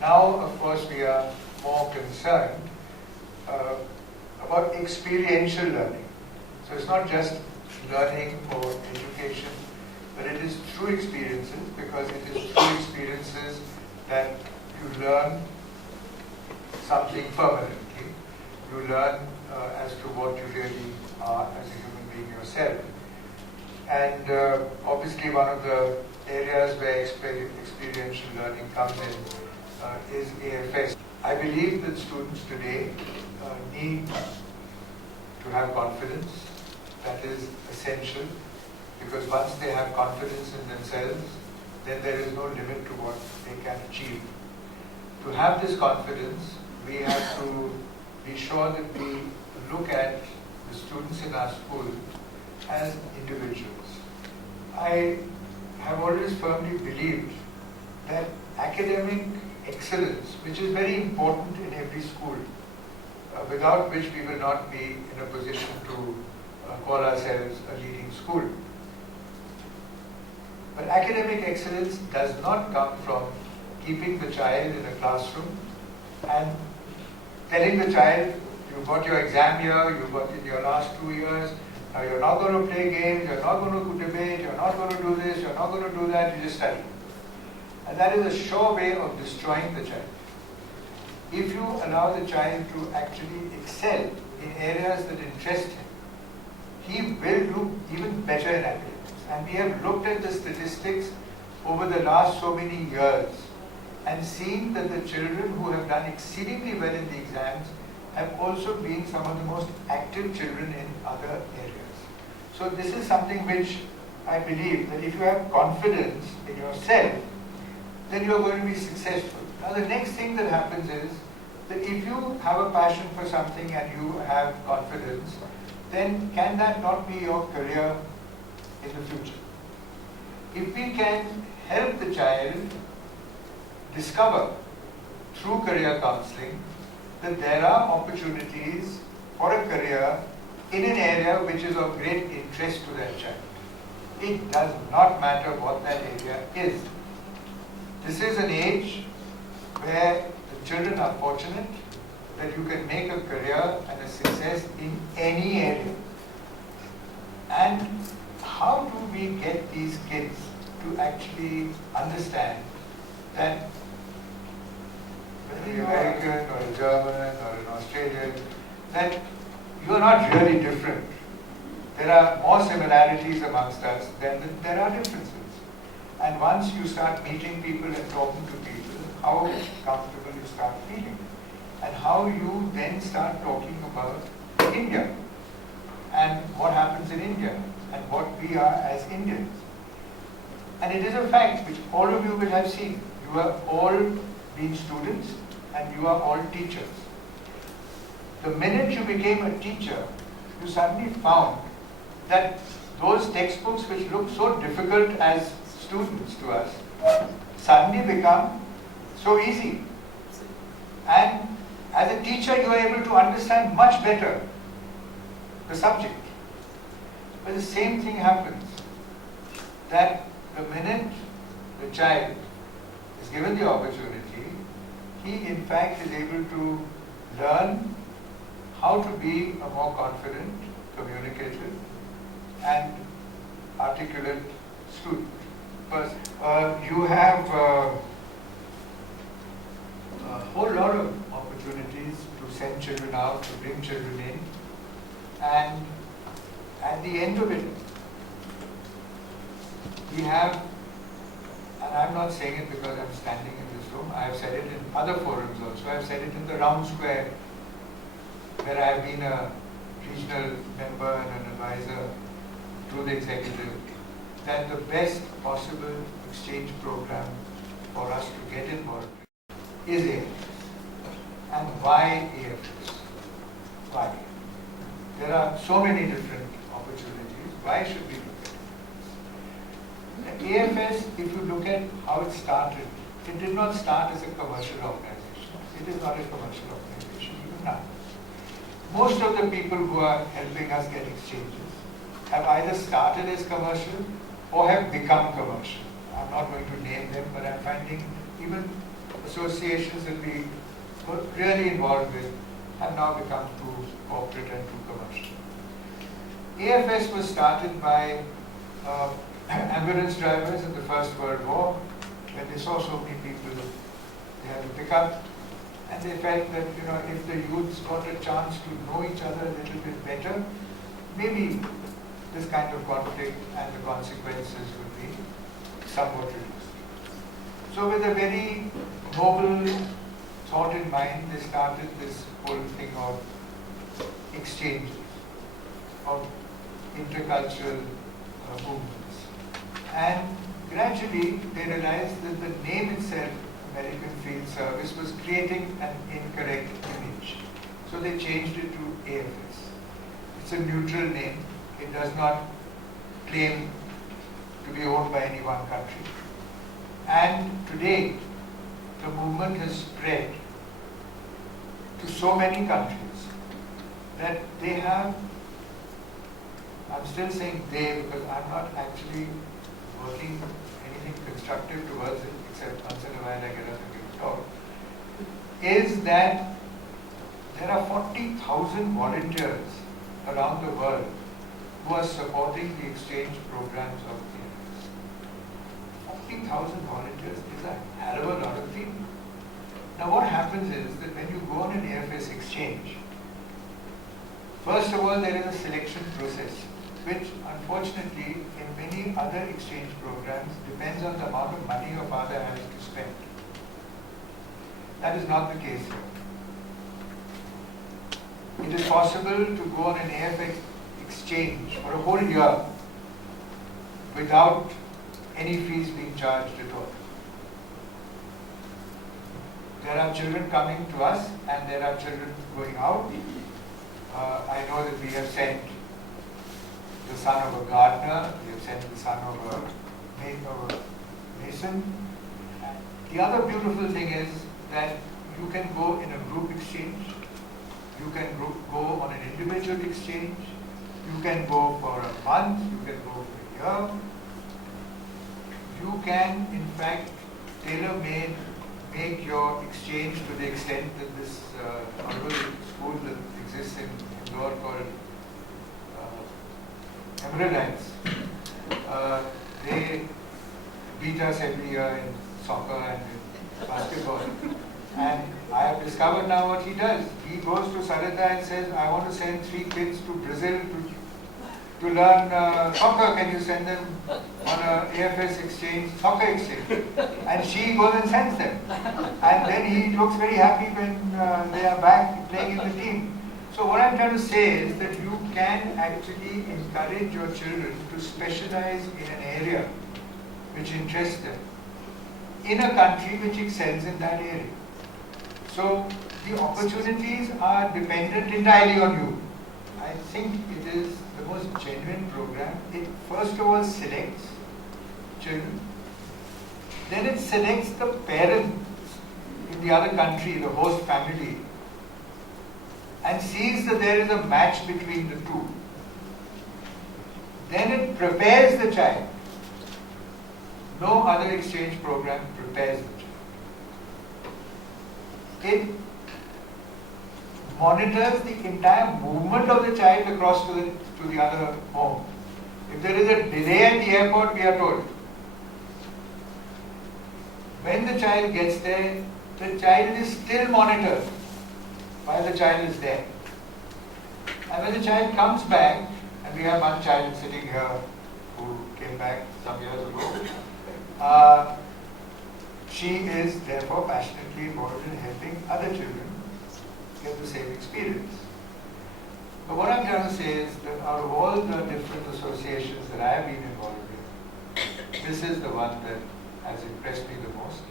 Now, of course, we are more concerned about experiential learning. So it's not just learning or education, but it is through experiences, because it is through experiences that you learn something permanently. You learn as to what you really are as a human being yourself. And obviously one of the areas where experiential learning comes in is AFS. I believe that students today need to have confidence. That is essential, because once they have confidence in themselves, then there is no limit to what they can achieve. To have this confidence, we have to be sure that we look at the students in our school as individuals. I have always firmly believed that academic excellence, which is very important in every school, without which we will not be in a position to call ourselves a leading school. But academic excellence does not come from keeping the child in a classroom and telling the child, you've got your exam here, you've got in your last 2 years, now you're not going to play games, you're not going to debate, you're not going to do this, you're not going to do that, you just study. And that is a sure way of destroying the child. If you allow the child to actually excel in areas that interest him, he will do even better in academics. And we have looked at the statistics over the last so many years and seen that the children who have done exceedingly well in the exams have also been some of the most active children in other areas. So this is something which I believe that if you have confidence in yourself, then you are going to be successful. Now the next thing that happens is that if you have a passion for something and you have confidence, then can that not be your career in the future? If we can help the child discover through career counseling that there are opportunities for a career in an area which is of great interest to that child, it does not matter what that area is. This is an age where the children are fortunate that you can make a career and a success in any area. And how do we get these kids to actually understand that whether you're American or a German or an Australian, that you're not really different. There are more similarities amongst us than there are differences. And once you start meeting people and talking to people, how comfortable you start feeling. And how you then start talking about India and what happens in India and what we are as Indians. And it is a fact which all of you will have seen. You have all been students and you are all teachers. The minute you became a teacher, you suddenly found that those textbooks which look so difficult as students to us suddenly become so easy. And as a teacher, you are able to understand much better the subject. But the same thing happens, that the minute the child is given the opportunity, he in fact is able to learn how to be a more confident, communicative, and articulate student. First, you have a whole lot of opportunities to send children out, to bring children in, and at the end of it, we have, and I'm not saying it because I'm standing in this room, I have said it in other forums also. I have said it in the Round Square, where I have been a regional member and an advisor to the executive, that the best possible exchange program for us to get involved is AFS. And why AFS? Why? There are so many different opportunities. Why should we look at it? The AFS, if you look at how it started, it did not start as a commercial organization. It is not a commercial organization even now. Most of the people who are helping us get exchanges have either started as commercial or have become commercial. I'm not going to name them, but I'm finding even associations that we were really involved with have now become too corporate and too commercial. AFS was started by ambulance drivers in the First World War, when they saw so many people they had to pick up, and they felt that if the youths got a chance to know each other a little bit better, maybe this kind of conflict and the consequences would be somewhat reduced. So with a very noble thought in mind, they started this whole thing of exchanges, of intercultural movements. And gradually they realized that the name itself, American Field Service, was creating an incorrect image. So they changed it to AFS. It's a neutral name. It does not claim to be owned by any one country. And today, the movement has spread to so many countries that they have, I'm still saying they because I'm not actually working anything constructive towards it, except once in a while I get up and give a talk, is that there are 40,000 volunteers around the world who are supporting the exchange programs of AFS. 40,000 volunteers is a hell of a lot of people. Now what happens is that when you go on an AFS exchange, first of all there is a selection process, which unfortunately in many other exchange programs depends on the amount of money your father has to spend. That is not the case here. It is possible to go on an AFS exchange for a whole year without any fees being charged at all. There are children coming to us and there are children going out. I know that we have sent the son of a gardener, we have sent the son of a mason. The other beautiful thing is that you can go in a group exchange, you can go on an individual exchange, you can go for a month, you can go for a year. You can, in fact, tailor-made make your exchange to the extent that this honorable school that exists in Indore called Emeraldites. They beat us every year in soccer and in basketball. And I have discovered now what he does. He goes to Sarita and says, I want to send 3 kids to Brazil to learn soccer. Can you send them on a AFS exchange, soccer exchange? And she goes and sends them. And then he looks very happy when they are back playing in the team. So what I'm trying to say is that you can actually encourage your children to specialize in an area which interests them in a country which excels in that area. So the opportunities are dependent entirely on you. I think it is the most genuine program. It first of all selects children, then it selects the parents in the other country, the host family, and sees that there is a match between the two. Then it prepares the child. No other exchange program prepares the child. It monitors the entire movement of the child across to the other home. If there is a delay at the airport, we are told. When the child gets there, the child is still monitored while the child is there. And when the child comes back, and we have one child sitting here who came back some years ago, she is therefore passionately involved in helping other children get the same experience. But what I'm trying to say is that out of all the different associations that I have been involved with, this is the one that has impressed me the most.